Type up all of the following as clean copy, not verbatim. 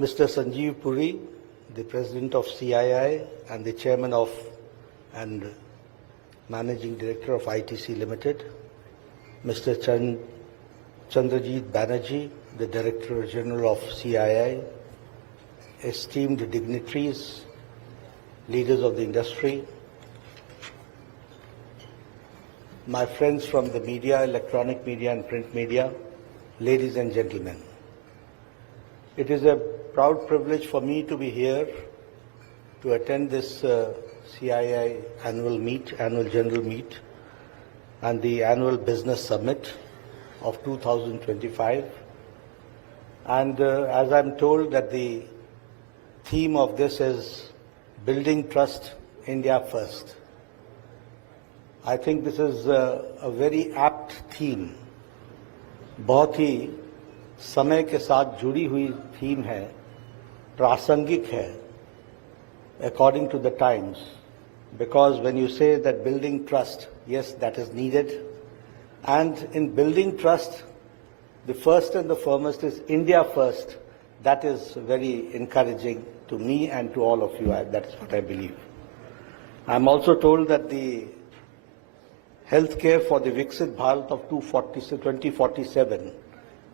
Mr. Sanjeev Puri, the President of CII and the Chairman of and Managing Director of ITC Limited, Mr. Chandrajit Banerjee, the Director General of CII, esteemed dignitaries, leaders of the industry, my friends from the media, electronic media and print media, ladies and gentlemen. It is a proud privilege for me to be here to attend this CII Annual General Meet and the Annual Business Summit of 2025. And as I'm told that the theme of this is Building Trust, India First. I think this is a very apt theme. बहुत ही समय के साथ जुड़ी हुई theme है, प्रासंगिक है, according to the times. Because when you say that building trust, yes, that is needed. And in building trust, the first and the foremost is India first. That is very encouraging to me and to all of you. That is what I believe. I'm also told that the healthcare for the Viksit Bharat of 2047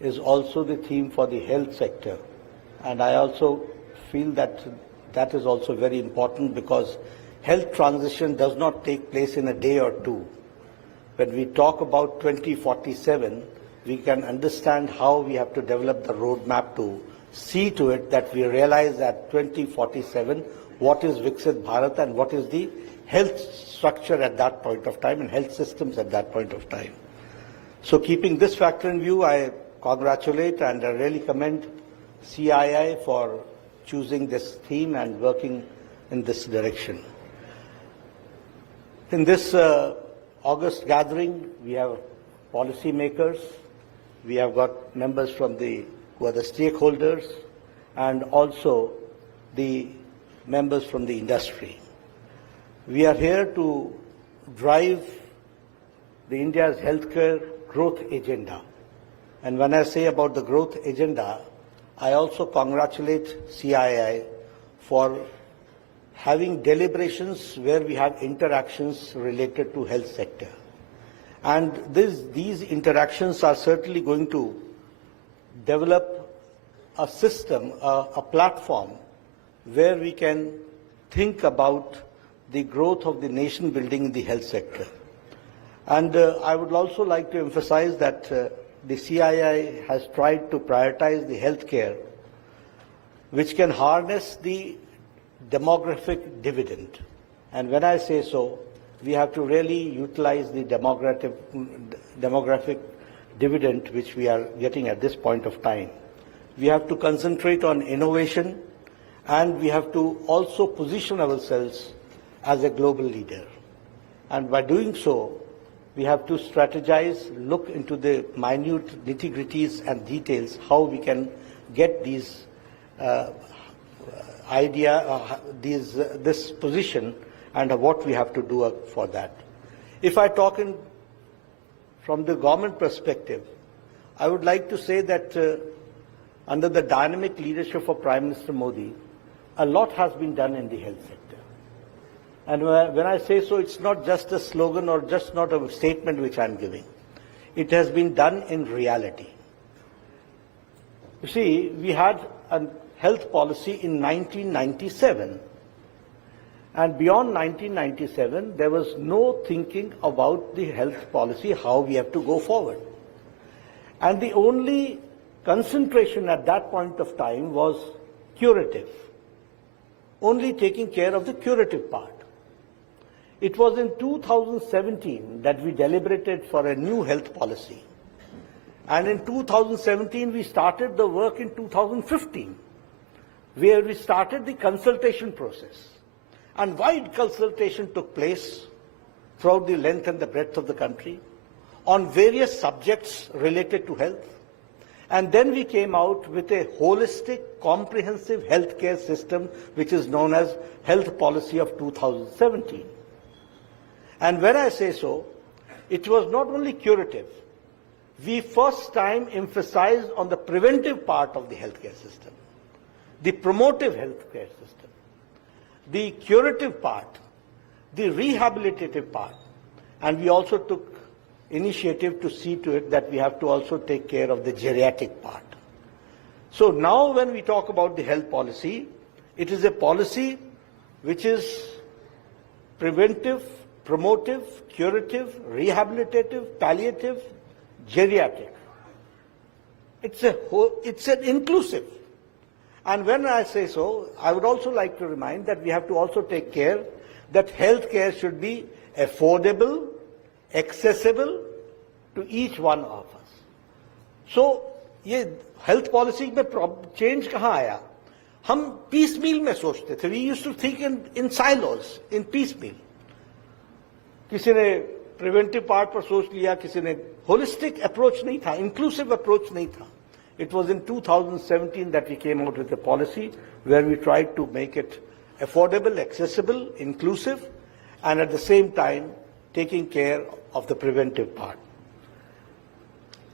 is also the theme for the health sector. And I also feel that that is also very important because health transition does not take place in a day or two. When we talk about 2047, we can understand how we have to develop the roadmap to see to it that we realize at 2047 what is Viksit Bharat and what is the health structure at that point of time and health systems at that point of time. So keeping this factor in view, I congratulate and I really commend CII for choosing this theme and working in this direction. In this August gathering, we have policy makers, we have got members from who are the stakeholders, and also the members from the industry. We are here to drive the India's healthcare growth agenda. And when I say about the growth agenda, I also congratulate CII for having deliberations where we have interactions related to health sector. And these interactions are certainly going to develop a system, a platform where we can think about the growth of the nation building in the health sector. And I would also like to emphasize that the CII has tried to prioritize the healthcare, which can harness the demographic dividend. And when I say so, we have to really utilize the demographic dividend which we are getting at this point of time. We have to concentrate on innovation, and we have to also position ourselves as a global leader. And by doing so, we have to strategize, look into the minute nitty-gritties and details, how we can get these this position and what we have to do for that. If I talk from the government perspective, I would like to say that under the dynamic leadership of Prime Minister Modi, a lot has been done in the health sector. And when I say so, it's not just a slogan or just not a statement which I'm giving. It has been done in reality. You see, we had a health policy in 1997. And beyond 1997, there was no thinking about the health policy, how we have to go forward. And the only concentration at that point of time was curative, only taking care of the curative part. It was in 2017 that we deliberated for a new health policy. And in 2017, we started the work in 2015, where we started the consultation process. And wide consultation took place throughout the length and the breadth of the country on various subjects related to health. And then we came out with a holistic, comprehensive healthcare system, which is known as Health Policy of 2017. And when I say so, it was not only curative. We first time emphasized on the preventive part of the healthcare system. the promotive healthcare system, the curative part, the rehabilitative part, and we also took initiative to see to it that we have to also take care of the geriatric part. So now when we talk about the health policy, it is a policy which is preventive, promotive, curative, rehabilitative, palliative, geriatric. It's an inclusive. And when I say so, I would also like to remind that we have to also take care that health care should be affordable, accessible to each one of us. So, ये health policy में change कहाँ आया? हम piecemeal में सोचते थे. We used to think in silos, in piecemeal. किसी ने preventive part पर सोच लिया, किसी ने holistic approach नहीं था, inclusive approach नहीं था. It was in 2017 that we came out with a policy where we tried to make it affordable, accessible, inclusive, and at the same time taking care of the preventive part.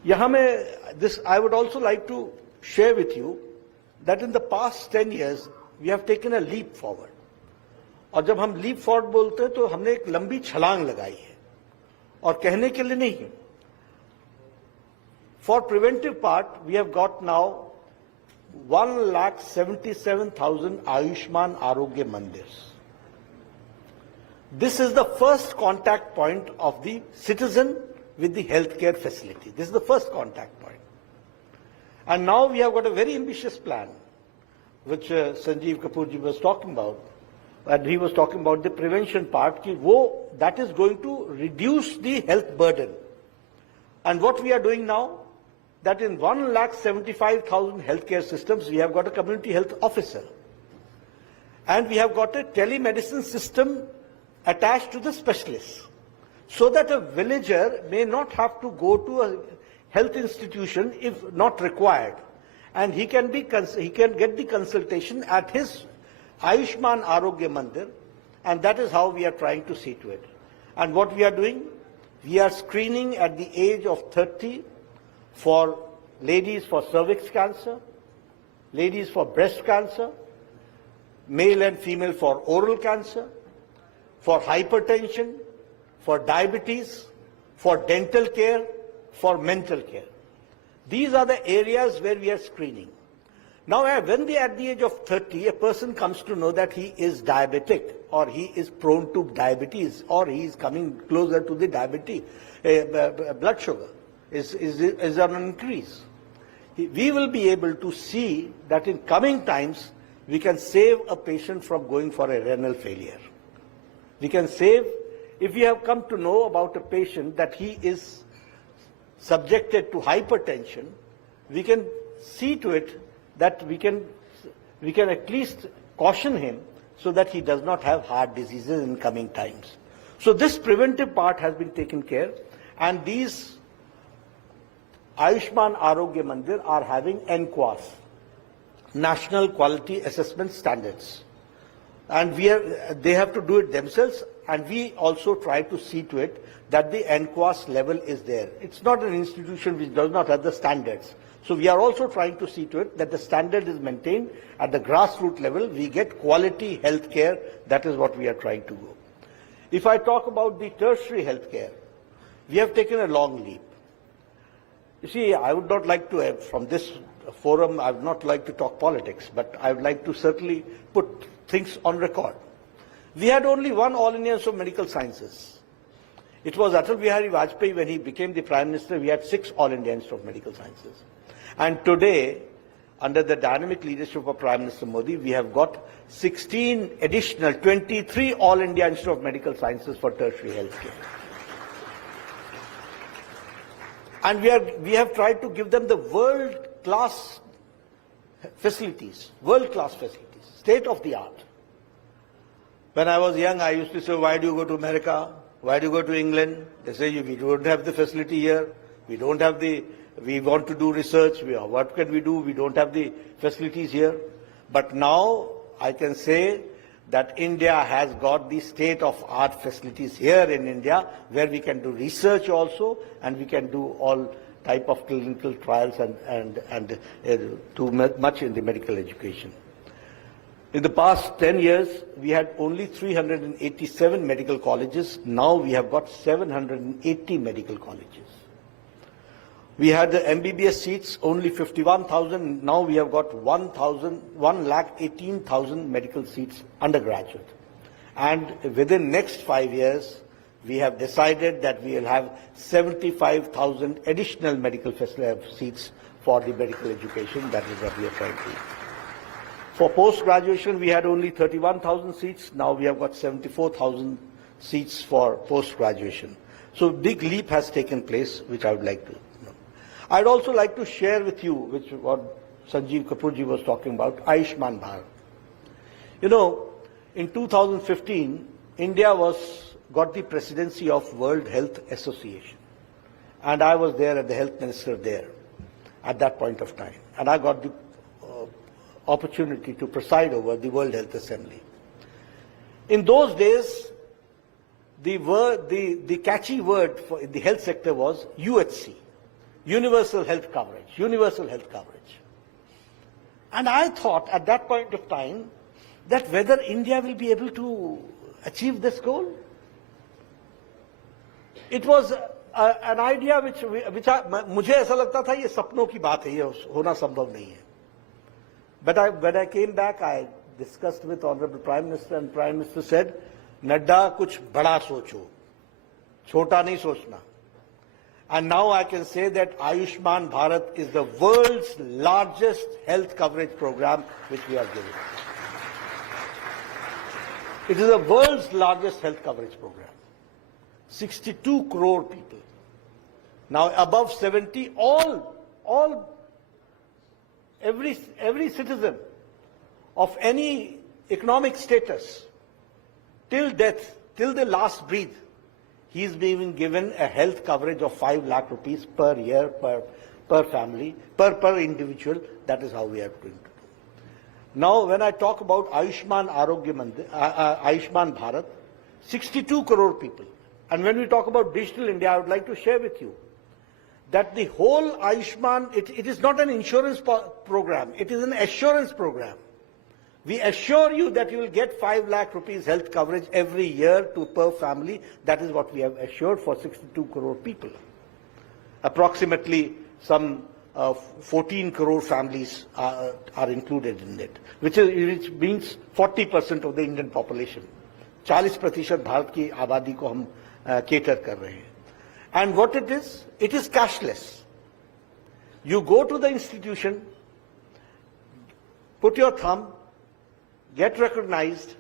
I would also like to share with you that in the past 10 years we have taken a leap forward. और जब हम leap forward बोलते हैं तो हमने एक लंबी छलांग लगाई है और कहने के लिए नहीं. For preventive part, we have got now 1,77,000 Ayushman Arogya Mandirs. This is the first contact point of the citizen with the healthcare facility. This is the first contact point. And now we have got a very ambitious plan, which Sanjeev Kapoorji was talking about. And he was talking about the prevention part, that is going to reduce the health burden. And what we are doing now, that in 1,75,000 healthcare systems, we have got a community health officer. And we have got a telemedicine system attached to the specialists, so that a villager may not have to go to a health institution if not required. And he can get the consultation at his Ayushman Arogya Mandir, and that is how we are trying to see to it. And what we are doing, we are screening at the age of 30 for ladies for cervix cancer, ladies for breast cancer, male and female for oral cancer, for hypertension, for diabetes, for dental care, for mental care. These are the areas where we are screening. Now, when they are at the age of 30, a person comes to know that he is diabetic, or he is prone to diabetes, or he is coming closer to the diabetes, blood sugar is on an increase. We will be able to see that in coming times, we can save a patient from going for a renal failure. We can save, if we have come to know about a patient that he is subjected to hypertension, we can see to it that we can at least caution him so that he does not have heart diseases in coming times. So this preventive part has been taken care, and these Ayushman Arogya Mandir are having NQAS, National Quality Assessment Standards. And they have to do it themselves, and we also try to see to it that the NQAS level is there. It's not an institution which does not have the standards. So we are also trying to see to it that the standard is maintained at the grassroots level. We get quality health care. That is what we are trying to go. If I talk about the tertiary health care, we have taken a long leap. You see, I would not like to, from this forum, I would not like to talk politics, but I would like to certainly put things on record. We had only one All India Institute of Medical Sciences. It was Atal Bihari Vajpayee when he became the Prime Minister. We had 6 All India Institute of Medical Sciences. And today, under the dynamic leadership of Prime Minister Modi, we have got 16 additional, 23 All India Institute of Medical Sciences for tertiary health care. And we have tried to give them the world-class facilities, state of the art. When I was young, I used to say, why do you go to America? Why do you go to England? They say, we don't have the facility here. We want to do research. What can we do? We don't have the facilities here. But now I can say that India has got the state-of-art facilities here in India, where we can do research also, and we can do all type of clinical trials and do much in the medical education. In the past 10 years, we had only 387 medical colleges. Now we have got 780 medical colleges. We had the MBBS seats only 51,000. Now we have got 1,18,000 medical seats undergraduate. And within next 5 years, we have decided that we will have 75,000 additional medical seats for the medical education. That is what we are trying to do. For post-graduation, we had only 31,000 seats. Now we have got 74,000 seats for post-graduation. So a big leap has taken place, which I would like to know. I'd also like to share with you, which what Sanjeev Kapoorji was talking about, Ayushman Bharat. You know, in 2015, India got the presidency of World Health Association. And I was there as the health minister there at that point of time. And I got the opportunity to preside over the World Health Assembly. In those days, the catchy word in the health sector was UHC, Universal Health Coverage, Universal Health Coverage. And I thought at that point of time that whether India will be able to achieve this goal. It was an idea which मुझे ऐसा लगता था ये सपनों की बात है, ये होना संभव नहीं है. But when I came back, I discussed with Honorable Prime Minister, and Prime Minister said, Nadda, कुछ बड़ा सोचो, छोटा नहीं सोचना. And now I can say that Ayushman Bharat is the world's largest health coverage program which we are giving. It is the world's largest health coverage program. 62 crore people. Now above 70, every citizen of any economic status, till death, till the last breath, he is being given a health coverage of 5 lakh rupees per year, per family, per individual. That is how we are going to do. Now, when I talk about Ayushman Bharat, 62 crore people. And when we talk about Digital India, I would like to share with you that the whole Ayushman, it is not an insurance program, it is an assurance program. We assure you that you will get 5 lakh rupees health coverage every year per family. That is what we have assured for 62 crore people. Approximately some 14 crore families are included in it, which means 40% of the Indian population. 40% Bharat की आबादी को हम cater कर रहे हैं. And what it is cashless. You go to the institution, put your thumb, get recognized.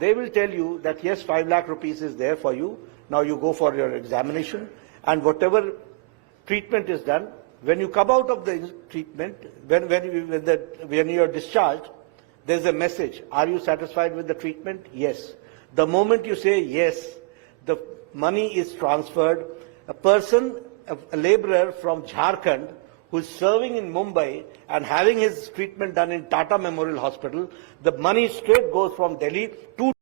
They will tell you that yes, 5 lakh rupees is there for you. Now you go for your examination, and whatever treatment is done, when you come out of the treatment, when you are discharged, there's a message. Are you satisfied with the treatment? Yes. The moment you say yes, the money is transferred. A person, a laborer from Jharkhand, who is serving in Mumbai and having his treatment done in Tata Memorial Hospital, the money straight goes from Delhi to